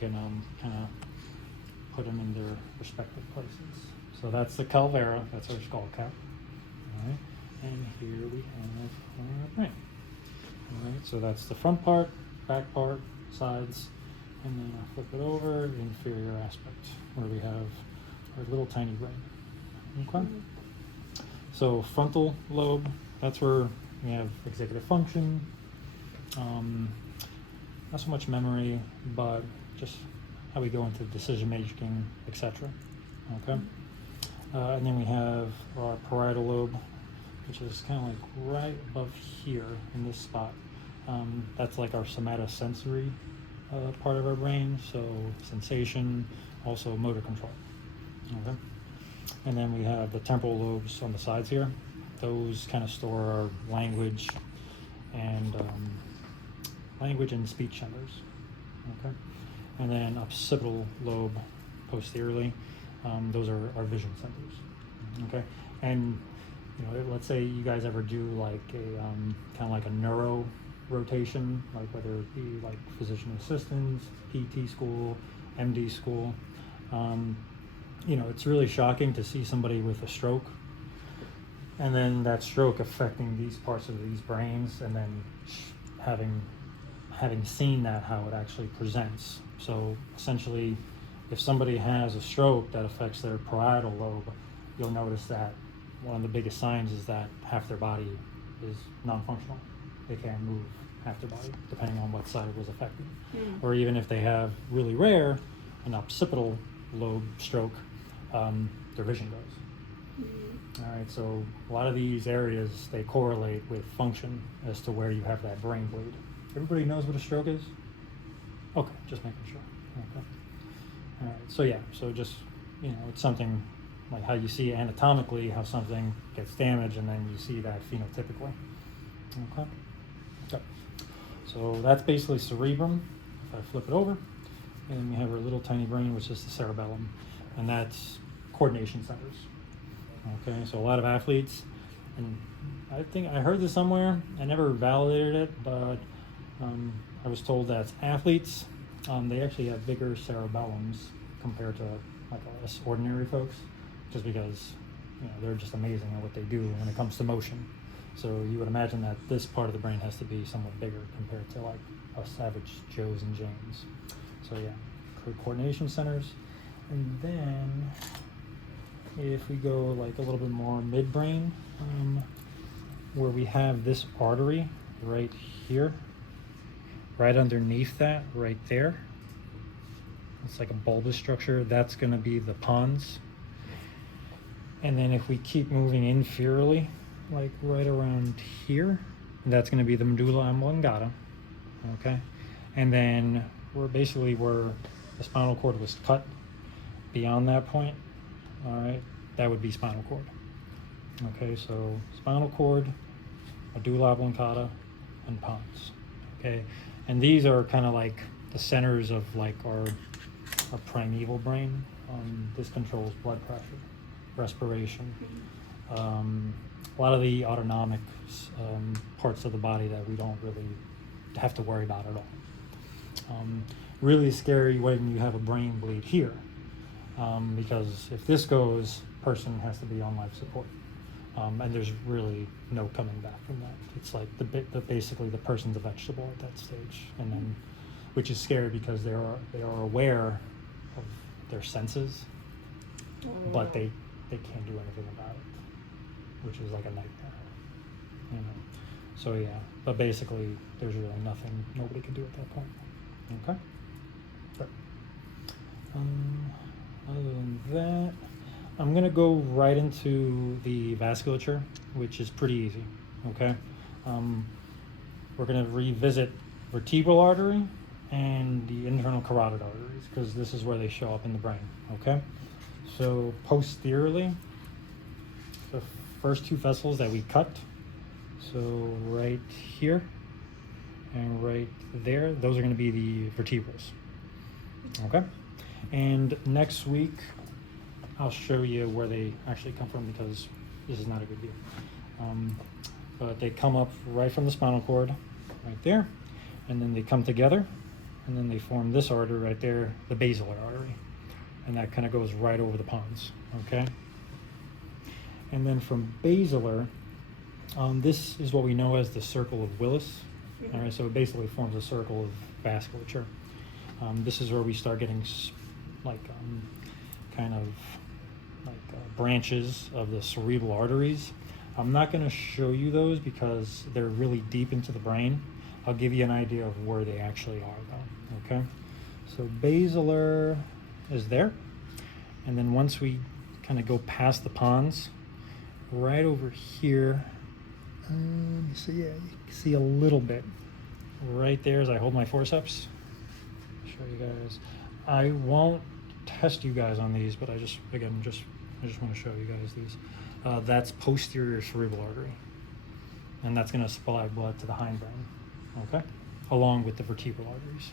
can kind of put them in their respective places. So that's the calvera, that's our skull cap. All right, and here we have our brain. All right, so that's the front part, back part, sides, and then I flip it over, inferior aspect, where we have our little tiny brain. Okay. So frontal lobe, that's where we have executive function. Not so much memory, but just how we go into decision making, etc. Okay. And then we have our parietal lobe, which is kind of like right above here in this spot. That's like our somatosensory part of our brain, so sensation, also motor control. Okay. And then we have the temporal lobes on the sides here. Those kind of store our language and speech centers. Okay. And then occipital lobe posteriorly, those are our vision centers. Okay. And you know, let's say you guys ever do like a kind of like a neuro rotation, like whether it be like physician assistants, PT school, MD school. You know, it's really shocking to see somebody with a stroke and then that stroke affecting these parts of these brains, and then having seen that, how it actually presents. So essentially, if somebody has a stroke that affects their parietal lobe, you'll notice that one of the biggest signs is that half their body is non-functional. They can't move half their body, depending on what side was affected. Or even if they have really rare an occipital lobe stroke, their vision goes. All right, so a lot of these areas, they correlate with function as to where you have that brain bleed. Everybody knows what a stroke is? Okay, just making sure. Okay. All right, so yeah, so just, you know, it's something like how you see anatomically how something gets damaged, and then you see that phenotypically. Okay. Okay. So that's basically cerebrum. If I flip it over, and we have our little tiny brain, which is the cerebellum, and that's coordination centers. Okay, so a lot of athletes, and I think I heard this somewhere, I never validated it, but I was told that athletes, they actually have bigger cerebellums compared to like us ordinary folks, just because, you know, they're just amazing at what they do when it comes to motion. So you would imagine that this part of the brain has to be somewhat bigger compared to like us average Joes and Janes. So yeah, coordination centers. And then if we go like a little bit more midbrain, where we have this artery right here, right underneath that, right there, it's like a bulbous structure, that's going to be the pons. And then if we keep moving inferiorly, like right around here, that's going to be the medulla oblongata. Okay, and then we're basically where the spinal cord was cut. Beyond that point, all right, that would be spinal cord. Okay, so spinal cord, medulla oblongata, and pons. Okay, and these are kind of like the centers of like our primeval brain. This controls blood pressure, respiration, a lot of the autonomic parts of the body that we don't really have to worry about at all. Really scary when you have a brain bleed here, because if this goes, person has to be on life support, and there's really no coming back from that. It's like basically the person's a vegetable at that stage, and then, which is scary because they are aware of their senses, but they can't do anything about it, which is like a nightmare, you know. So yeah, but basically there's really nothing nobody can do at that point. Okay. Sure. Other than that, I'm gonna go right into the vasculature, which is pretty easy. Okay. We're gonna revisit vertebral artery and the internal carotid arteries, because this is where they show up in the brain. Okay. So posteriorly, the first two vessels that we cut, so right here and right there, those are going to be the vertebrals. Okay, and next week I'll show you where they actually come from, because this is not a good view. But they come up right from the spinal cord, right there, and then they come together, and then they form this artery right there, the basilar artery, and that kind of goes right over the pons. Okay. And then from basilar, this is what we know as the circle of Willis. All right, so it basically forms a circle of vasculature. This is where we start getting kind of branches of the cerebral arteries. I'm not going to show you those because they're really deep into the brain. I'll give you an idea of where they actually are though, okay? So basilar is there. And then once we kind of go past the pons, right over here, so yeah, you can see a little bit right there as I hold my forceps. Show you guys. I won't test you guys on these, but I just want to show you guys these. That's posterior cerebral artery, and that's going to supply blood to the hindbrain, okay, along with the vertebral arteries.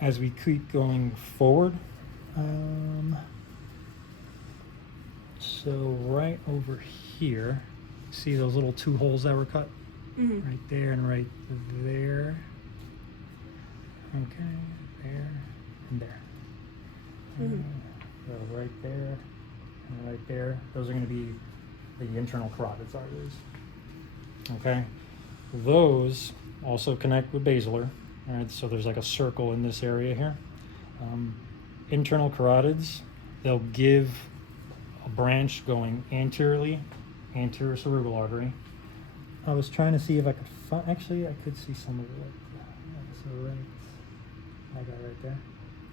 As we keep going forward, so right over here, see those little two holes that were cut? Right there and right there. Okay, there and there. So right there and right there. Those are going to be the internal carotid arteries. Okay, those also connect with basilar. All right, so there's like a circle in this area here. Internal carotids, they'll give a branch going anteriorly, anterior cerebral artery. I was trying to see if I could find, actually I could see some of it. So right, I got right there.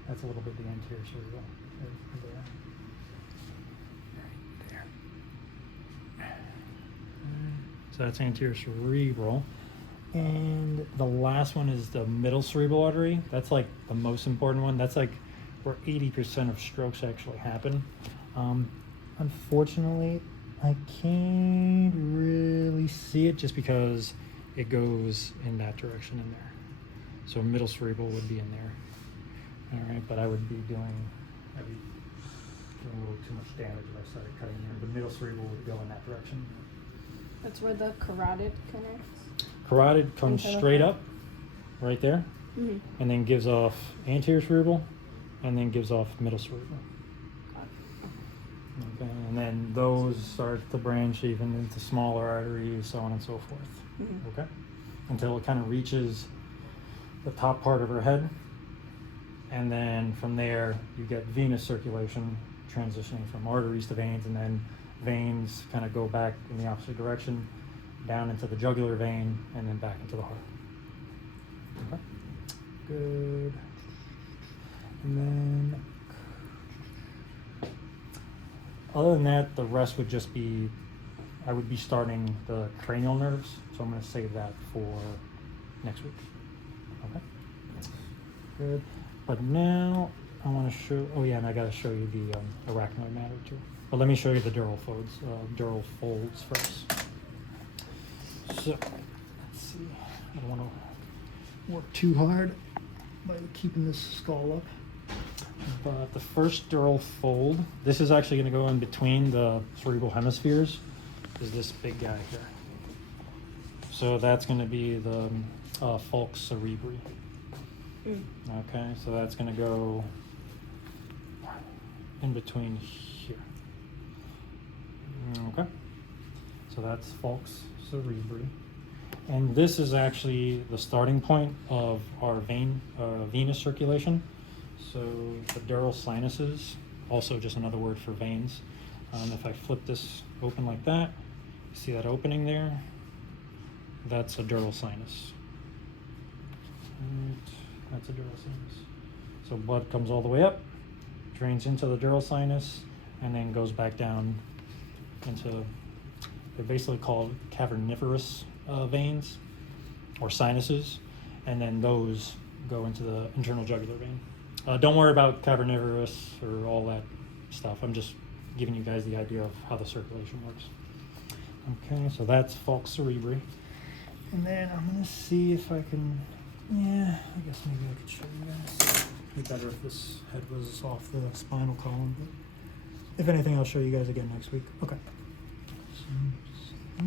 That's a little bit the anterior cerebral. Right there. Right there. So that's anterior cerebral. And the last one is the middle cerebral artery. That's like the most important one. That's like where 80% of strokes actually happen. Unfortunately, I can't really see it just because it goes in that direction in there. So middle cerebral would be in there. All right, but I'd be doing a little too much damage if I started cutting in. The middle cerebral would go in that direction. That's where the carotid connects. Carotid comes straight up, right there, and then gives off anterior cerebral, and then gives off middle cerebral. Okay, and then those start to branch even into smaller arteries, so on and so forth. Okay, until it kind of reaches the top part of her head, and then from there you get venous circulation transitioning from arteries to veins, and then veins kind of go back in the opposite direction, down into the jugular vein, and then back into the heart. Okay, good. And then other than that, the rest would just be, I would be starting the cranial nerves, so I'm going to save that for next week. Okay, good. But now I want to show, oh yeah, and I got to show you the arachnoid matter too. But let me show you the dural folds first. So, let's see. I don't want to work too hard by keeping this skull up. But the first dural fold, this is actually going to go in between the cerebral hemispheres, is this big guy here. So that's going to be the falx cerebri. Okay, so that's going to go in between here. Okay, so that's falx cerebri. And this is actually the starting point of our venous circulation. So the dural sinuses, also just another word for veins. If I flip this open like that, see that opening there? That's a dural sinus. And that's a dural sinus. So blood comes all the way up, drains into the dural sinus, and then goes back down into, they're basically called caverniferous veins or sinuses, and then those go into the internal jugular vein. Don't worry about caverniferous or all that stuff. I'm just giving you guys the idea of how the circulation works. Okay, so that's falx cerebri. And then I'm going to see if I can, yeah, I guess maybe I could show you guys. It'd be better if this head was off the spinal column, but if anything, I'll show you guys again next week. Okay. So,